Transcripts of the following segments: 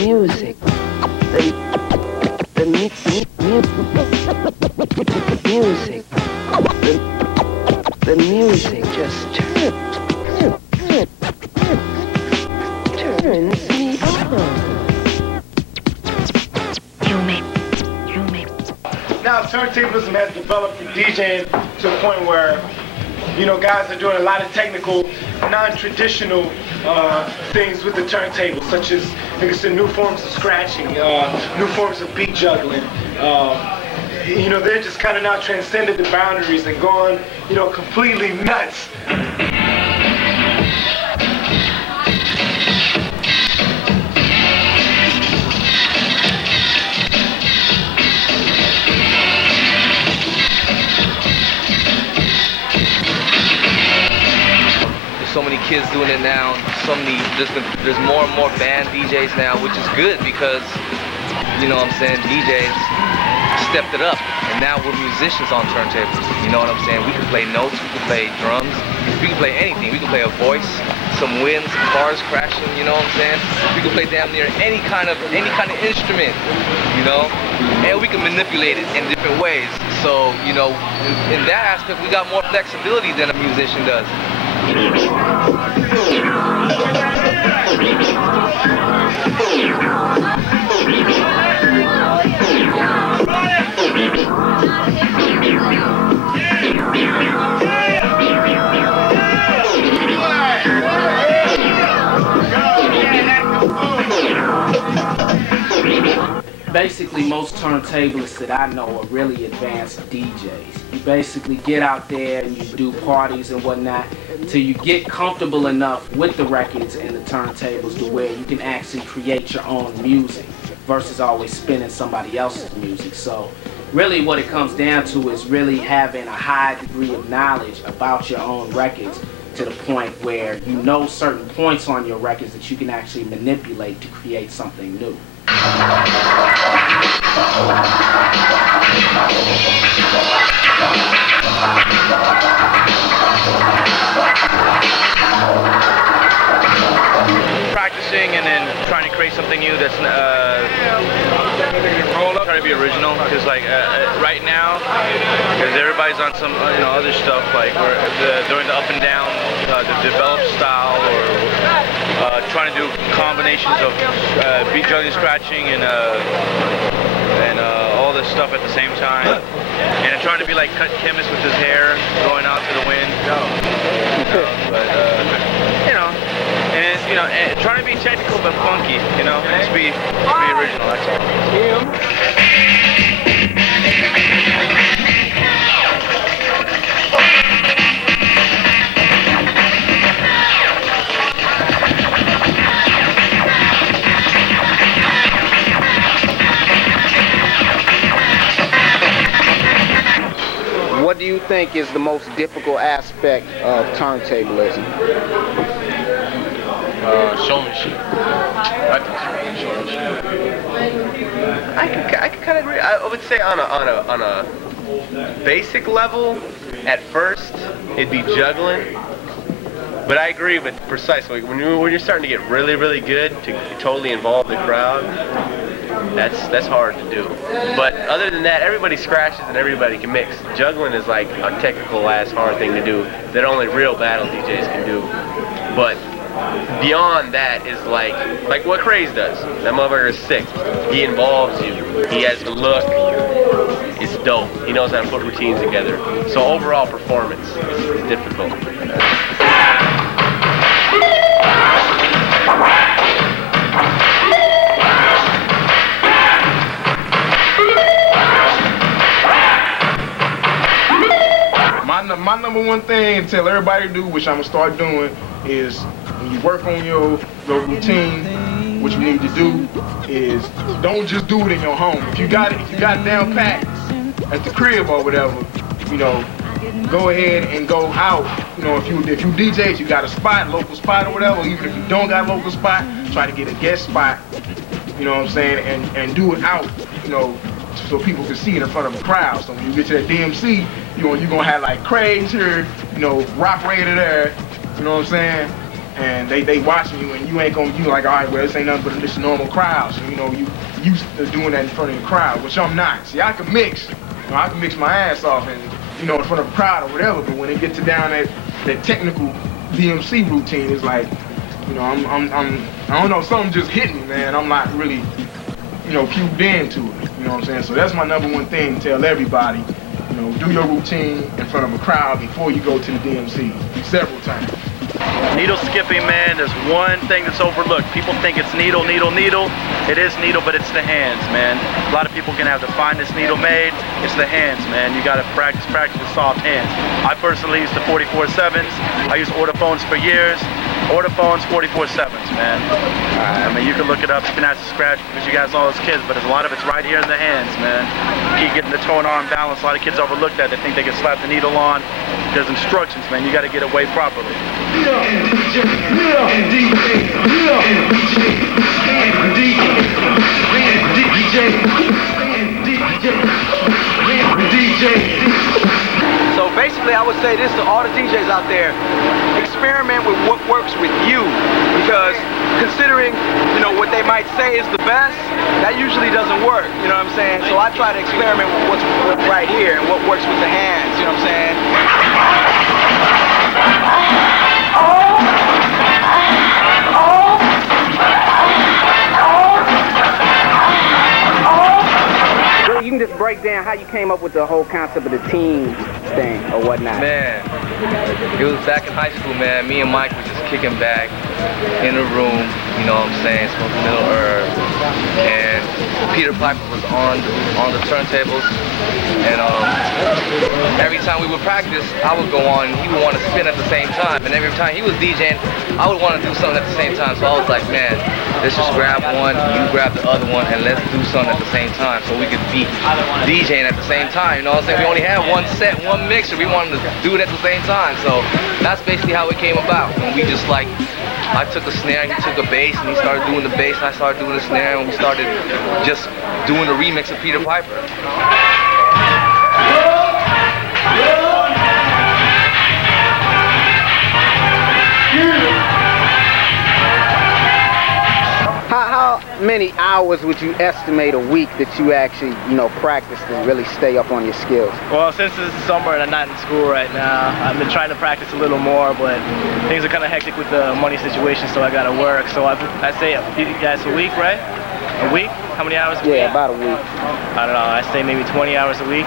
music, the music, the music just turns me on. Now turntablism has developed from DJing to a point where, you know, guys are doing a lot of technical, non-traditional things with the turntable, such as, like I said, new forms of scratching, new forms of beat juggling. You know, they're just kind of now transcended the boundaries and gone, you know, completely nuts. So many kids doing it now. There's more and more band DJs now, which is good because, you know what I'm saying, DJs stepped it up, and now we're musicians on turntables. You know what I'm saying? We can play notes, we can play drums, we can play anything. We can play a voice, some wind, some cars crashing. You know what I'm saying? We can play damn near any kind of instrument. You know, and we can manipulate it in different ways. So, you know, in that aspect, we got more flexibility than a musician does. Basically, most turntablists that I know are really advanced DJs. You basically get out there and you do parties and whatnot till you get comfortable enough with the records and the turntables to where you can actually create your own music versus always spinning somebody else's music. So really what it comes down to is really having a high degree of knowledge about your own records to the point where you know certain points on your records that you can actually manipulate to create something new. Practicing and then trying to create something new that's trying to be original, because like right now, because everybody's on some other stuff, like during the up and down, the developed style, or trying to do combinations of beat juggling, scratching, and all this stuff at the same time, and I'm trying to be like Chemist with his hair going out to the wind. But and trying to be technical but funky, just be original. That's all. What do you think is the most difficult aspect of turntablism? Showmanship. I think showmanship. I can kind of agree. I would say on a basic level, at first it'd be juggling. But I agree with Precyse. When you're starting to get really, really good to totally involve the crowd, that's hard to do. But other than that, everybody scratches and everybody can mix. Juggling is like a technical ass hard thing to do that only real battle DJs can do. But beyond that is like what Craze does. That motherfucker is sick. He involves you. He has the look. It's dope. He knows how to put routines together. So overall performance is difficult. My number one thing to tell everybody to do, which I'm gonna start doing, is when you work on your routine, what you need to do is don't just do it in your home. If you got it down pat at the crib or whatever, go ahead and go out. If you DJ, you got a spot, local spot or whatever. Even if you don't got a local spot, try to get a guest spot. You know what I'm saying, and do it out. So people can see it in front of a crowd. So when you get to that DMC, you're gonna have like Craze here, Rock Raider there, you know what I'm saying? and they watching you, and you ain't gonna, you like, all right, well, this ain't nothing but this normal crowd. So, you know, you used to doing that in front of the crowd, which I'm not. See, I can mix. You know, I can mix my ass off and, you know, in front of a crowd or whatever, but when it gets to down that technical DMC routine, it's like, you know, I don't know, something just hit me, man. I'm not really, you know, cued into it. You know what I'm saying? So that's my #1 thing to tell everybody. You know, do your routine in front of a crowd before you go to the DMC several times. Needle skipping, man, there's one thing that's overlooked. People think it's needle, needle, needle. It is needle, but it's the hands, man. A lot of people can have the finest needle made. It's the hands, man. You gotta practice with soft hands. I personally use the 44/7s. I use Ortophones for years. Ortophones, 44/7s, man. I mean, you can look it up. You can ask the Skratch because you guys all as kids, but there's a lot of it's right here in the hands, man. You keep getting the toe and arm balance. A lot of kids overlook that. They think they can slap the needle on. There's instructions, man. You gotta get it weighed properly. So basically, I would say this to all the DJs out there: experiment with what works with you, because considering, you know, what they might say is the best, that usually doesn't work. You know what I'm saying? So I try to experiment with what's right here and what works with the hands. You know what I'm saying? You can just break down how you came up with the whole concept of the team thing or whatnot. Man, it was back in high school, man. Me and Mike were just kicking back in a room, you know what I'm saying, smoking little herb. And Peter Piper was on the turntables. And every time we would practice, I would go on and he would want to spin at the same time. And every time he was DJing, I would want to do something at the same time. So I was like, man, let's just grab one, you grab the other one, and let's do something at the same time so we could be DJing at the same time. You know what I'm saying? We only had one set, one mixer. We wanted to do it at the same time. So that's basically how it came about. And we just like, I took a snare, and he took a bass, and he started doing the bass, and I started doing the snare, and we started just doing the remix of Peter Piper. How many hours would you estimate a week that you actually, you know, practice to really stay up on your skills? Well, since it's summer and I'm not in school right now, I've been trying to practice a little more, but things are kind of hectic with the money situation, so I gotta work. So I say, you guys, a week, right? A week? How many hours a week? Yeah, about a week. I don't know, I say maybe 20 hours a week.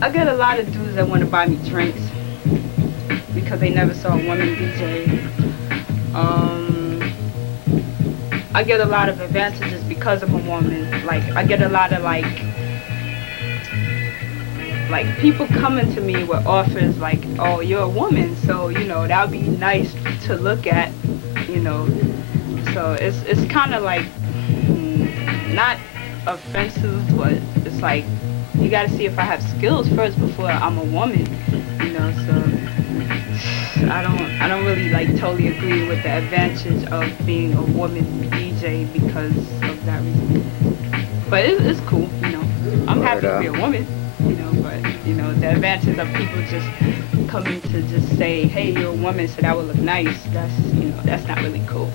I get a lot of dudes that want to buy me drinks because they never saw a woman DJ. I get a lot of advantages because I'm a woman. Like, I get a lot of like people coming to me with offers like, oh, you're a woman, so, you know, that would be nice to look at, you know. So it's kind of like, not offensive, but it's like, you gotta see if I have skills first before I'm a woman, you know. So I don't really like totally agree with the advantage of being a woman DJ because of that reason. But it's cool, you know. I'm happy to be a woman, you know. But you know, the advantage of people just coming to just say, hey, you're a woman, so that would look nice. That's, you know, that's not really cool.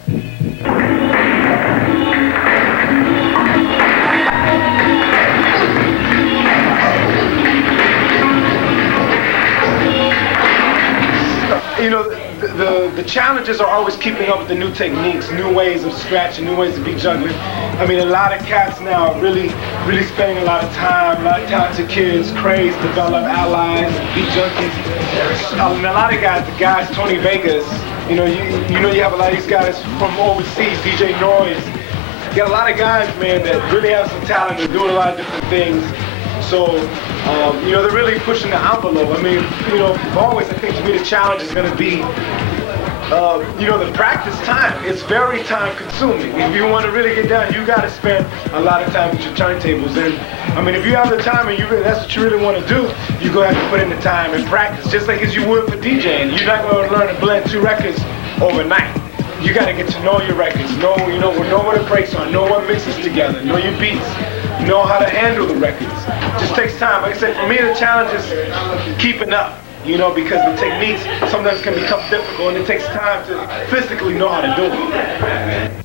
You know, the challenges are always keeping up with the new techniques, new ways of scratching, new ways to be juggling. I mean, a lot of cats now are really spending a lot of time, a lot of talented kids, craze, develop allies, beat junkies. I mean, a lot of guys, the guys, Tony Vegas, you know, you have a lot of these guys from overseas, DJ Noise. You got a lot of guys, man, that really have some talent. They're doing a lot of different things. So, you know, they're really pushing the envelope. I mean, you know, always, I think to me the challenge is going to be, you know, the practice time. It's very time consuming. If you want to really get down, you got to spend a lot of time with your turntables. And, I mean, if you have the time and that's what you really want to do, you're going to have to put in the time and practice, just like as you would for DJing. You're not going to learn to blend two records overnight. you got to get to know your records, know where the breaks are, know what mixes together, know your beats, know how to handle the records. Just takes time. Like I said, for me the challenge is keeping up, because the techniques sometimes can become difficult and it takes time to physically know how to do it.